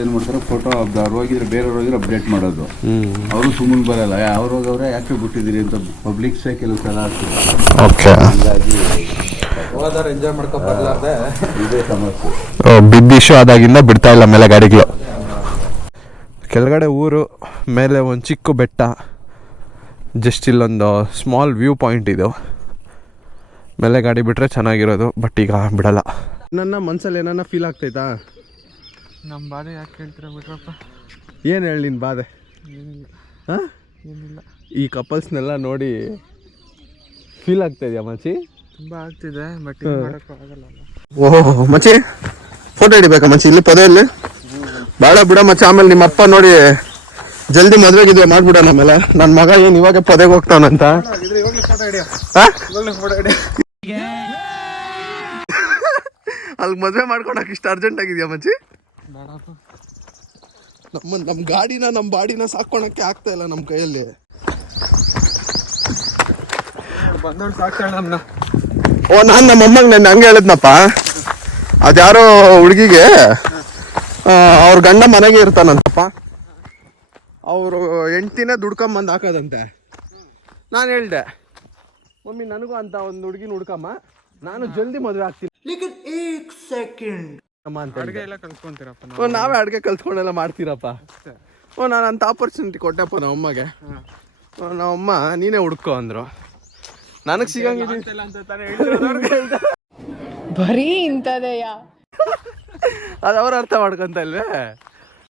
ಏನು ಮಾಡ್ತಾರೆ, ಫೋಟೋ ಅವ್ರು ಹೋಗಿದ್ರೆ ಬೇರೆಯವ್ರು ಹೋಗಿದ್ರೆ ಅಪ್ಡೇಟ್ ಮಾಡೋದು. ಅವರು ಸುಮ್ಮನೆ ಬರಲ್ಲ, ಅವ್ರು ಹೋಗವ್ರೆ ಯಾಕೆ ಬಿಟ್ಟಿದ್ದೀರಿ ಅಂತ ಪಬ್ಲಿಕ್ಸೇ ಕೆಲವು ಸಲ ಆಗ್ತದೆ. ಓಕೆ, ಹಂಗಾಗಿ ಹೋದವ್ರು ಎಂಜಾಯ್ ಮಾಡ್ಕೊಂಡು ಬರಲಾರ್ದೆ ಇದೇ ಸಮಸ್ಯೆ. ಬಿದ್ದು ಇಶ್ಯೂ ಆದಾಗಿಂದ ಬಿಡ್ತಾ ಇಲ್ಲ ಮೇಲೆ ಗಾಡಿಗಳು. ಕೆಳಗಡೆ ಊರು, ಮೇಲೆ ಒಂದು ಚಿಕ್ಕ ಬೆಟ್ಟ, ಜಸ್ಟ್ ಇಲ್ಲೊಂದು ಸ್ಮಾಲ್ ವ್ಯೂ ಪಾಯಿಂಟ್ ಇದು. ಮೇಲೆ ಗಾಡಿ ಬಿಟ್ಟರೆ ಚೆನ್ನಾಗಿರೋದು, ಬಟ್ ಈಗ ಬಿಡಲ್ಲ. ನನ್ನ ಮನ್ಸಲ್ಲಿ ಏನಾನ ಫೀಲ್ ಆಗ್ತೈತಾ? ನಮ್ಮ ಬಾಧೆ ಯಾಕೆ ಹೇಳ್ತೀರ ಬಿಟ್ರಪ್ಪ. ಏನು ಹೇಳಿ ನಿನ್ನ ಬಾಧೆ? ಏನಿಲ್ಲ. ಹಾಂ, ಏನಿಲ್ಲ. ಈ ಕಪಲ್ಸ್ನೆಲ್ಲ ನೋಡಿ ಫೀಲ್ ಆಗ್ತಾ ಇದೆಯಾ ಮಚ್ಚಿ? ತುಂಬ ಆಗ್ತಿದೆ, ಬಟ್ ಮಾಡೋಕ್ಕೂ ಆಗಲ್ಲ. ಓಹೋ ಮಚ್ಚಿ, ಫೋಟೋ ಹಿಡಿಬೇಕಾ ಮಚ್ಚಿ? ಇಲ್ಲಿ ಪೊದೆಯಲ್ಲಿ ಬೇಡ ಬಿಡ ಮಚ್ಚ, ಆಮೇಲೆ ನಿಮ್ಮ ಅಪ್ಪ ನೋಡಿ ಜಲ್ದಿ ಮದುವೆಗಿದ್ವಿ ಮಾಡ್ಬಿಡೋಣ. ಆಮೇಲೆ ನನ್ನ ಮಗ ಏನು ಇವಾಗ ಪೊದೆಗೆ ಹೋಗ್ತಾವನಂತ. ಅಲ್ಲಿ ಮದುವೆ ಮಾಡ್ಕೊಳಕ್ಕೆ ಇಷ್ಟು ಅರ್ಜೆಂಟ್ ಆಗಿದೆಯಾ ಮಚ್ಚಿ? ನಮ್ಮ ಗಾಡಿನ ನಮ್ಮ ಬಾಡಿನ ಸಾಕೋಣಕ್ಕೆ ಆಗ್ತಾ ಇಲ್ಲ ನಮ್ಮ ಕೈಯಲ್ಲಿ. ಬಂದವ್ರು ಸಾಕ್ತಾಳ ನಮ್ಮನ್ನ. ಓ, ನಾನು ನಮ್ಮ ಅಮ್ಮಂಗೆ ನನ್ನ ಹಂಗೆ ಹೇಳಿದ್ನಪ್ಪ. ಅದ್ಯಾರೋ ಹುಡುಗಿಗೆ ಅವ್ರ ಗಂಡ ಮನೆಗೆ ಇರ್ತಾನಂತಪ್ಪ, ಅವರು ಹೆಂಡ್ತಿನೇ ದುಡ್ಕೊಂಬಂದು ಹಾಕೋದಂತೆ. ನಾನು ಹೇಳ್ದೆ, ಮಮ್ಮಿ ನನಗೂ ಅಂತ ಒಂದು ಹುಡುಗಿನ ಹುಡ್ಕಮ್ಮ, ನಾನು ಜಲ್ದಿ ಮದುವೆ ಆಗ್ತೀನಿ ಅಡುಗೆ ಎಲ್ಲ ಕಲ್ತ್ಕೊಂತೀರಪ್ಪ. ನಾವೇ ಅಡುಗೆ ಕಲ್ತ್ಕೊಂಡೆಲ್ಲ ಮಾಡ್ತೀರಪ್ಪ. ನಾನು ಅಂತ ಆಪರ್ಚುನಿಟಿ ಕೊಟ್ಟೆಪ್ಪ ನಮ್ಮ ಅಮ್ಮಗೆ. ನಮ್ಮಮ್ಮ ನೀನೇ ಹುಡ್ಕೋ ಅಂದರು. ನನಗೆ ಸಿಗಂಗಿಲ್ಲ ಅಂತ ತಾನೇ ಹೇಳ್ತಾರೆ. ಬರೀ ಇಂಥದೆಯಾ? ಅದು ಅವ್ರು ಅರ್ಥ ಮಾಡ್ಕೊಂತ ಇಲ್ವೇ?